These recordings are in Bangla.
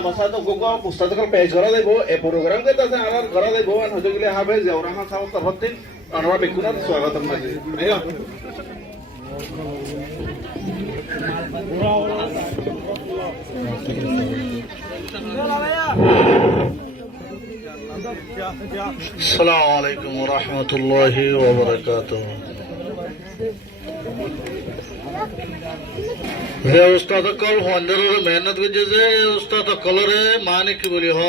Masado gogo pustatakal page gora debo e program ke tase arar gora debo an hoje gile habe jawra han saw tarhatin anwa bekunar swagatam maji ayo Assalamu alaikum wa rahmatullahi wa barakatuh. যে উস্তাদ কল হন্ডের মেহনত করছে যে উস্তাদ কলরে মানে কি বলি হ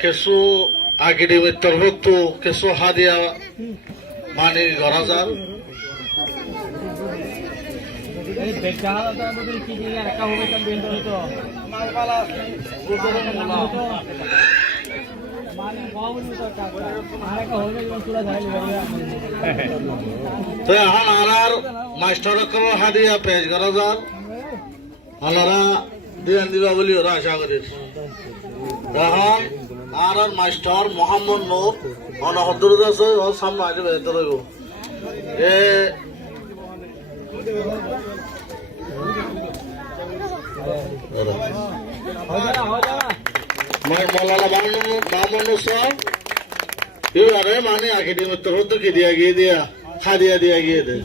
কেসু একাডেমির তরফ কেসু হাদিয়া মানে ঘরা যার তো এখন আর মাস্টার হাদিয়া পেশ করা যার আনারা দিয়ান দিবা বলি ওরা আশা করিস এখন আর মাস্টার মোহাম্মদ নূর অনহদুর আছে ওর সামনে আসবে ভেতর হইব এ মৌলানা মামুন সাহেব আরে মানে একাডেমির তরফ থেকে দিয়া গিয়ে দিয়া হাদিয়া দিয়া গিয়ে দে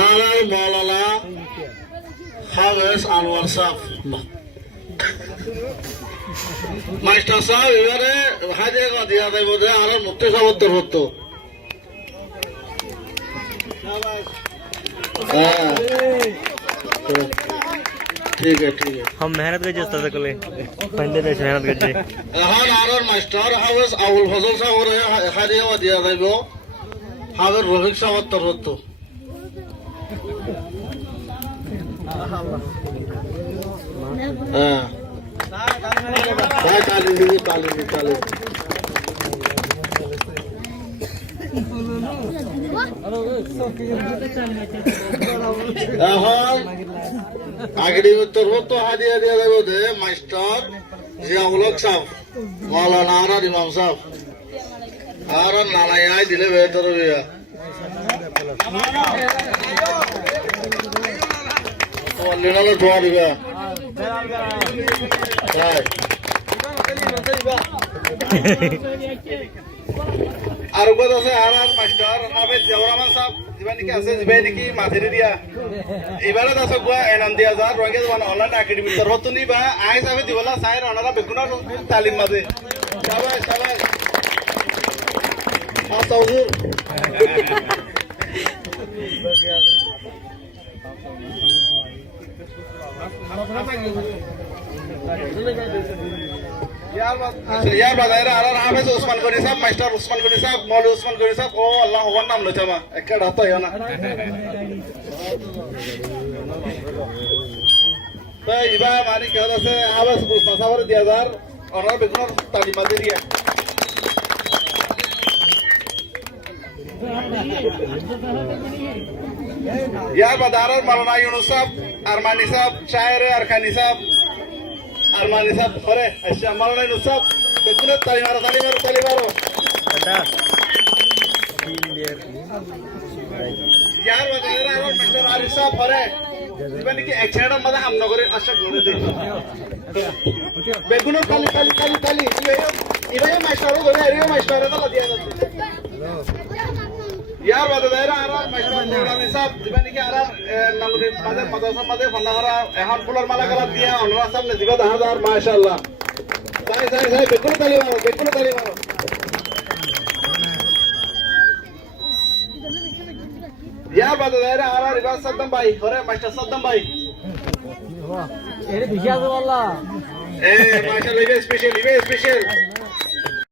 আর মৌলানা হাফেজ আনোয়ার সাহেব মাস্টার সাহেব এবারে হাদিয়া দিয়া দেব আর মুক্তি সাহেব তরফ ठीक है हम मेहनत कर उस्ताद को ले पंडित है मेहनत कर এখন আর মাস্টার হাফেজ আবুল ফজল সাহেব হাদিয়া দিয়া দেব হাফেজ রফিক সাহেব তরফ হ্যাঁ তালি দিবি তালি এখন একাডেমির তরফ তো হাদিয়া দিয়া দেব দে মাস্টার জিয়াউল হক সাহেব মৌলানা আর ইমাম সাহেব আর নানাই দিলে বেহতর বিয়া তোমার লিনালে ধোয়া দিবা আর উপর আছে আর মাস্টার হাফেজ জিয়াউর রহমান সাহেব জিবানি কি আছে জিবানি কি মাথিরি দিয়া এবারে দাস গোয়া এনাম দিয়া যা রঙে বান অনলাইন একাডেমি তরফ তো নিবা আই সাহেব দিবলা সাইর অনারা বেগুনা তালিম মাঝে সবাই আচ্ছা হুজুর यार बाजारा आर हाफेज उस्मान गनी साहब मास्टर उस्मान गनी साहब मौलवी उस्मान गनी साहब ओ अल्लाह हुआ नाम लो जमा एक रहता है ना तो इबा मानी क्या होता है हाफेज उस्मान साहब दिया जार और ना बेगुना तालीम दे दिया यार बाजारा मौलाना यूनुस साहब अरमानी साहब शायर अरखानी साहब अरमानी साहब खरे अच्छा मौलाना यूनुस साहब बेगुना ताली मारो यार बाजारा और मास्टर आरिफ साहब खरे इबानी की एक्सीडेंट मदा हम नगरे आशा करे दे बेगुना खाली इबाया मास्टर हो गया एरिया मास्टर का दिया यार बाजारा आर मास्टर मौलाना साहब इबानी की आर नगरे मदे मदरसा मदे फंडाहरा এখন ফুলের মালা গলা দিয়া ওনার সামনে দিবা 10000 মাশাআল্লাহ সাই বেকুল তালি মারো यार बाजारा आर रिवाज सद्दाम भाई अरे मास्टर सद्दाम भाई এর বিশাল ওয়াল্লাহ ए माशाल्लाह ये स्पेशल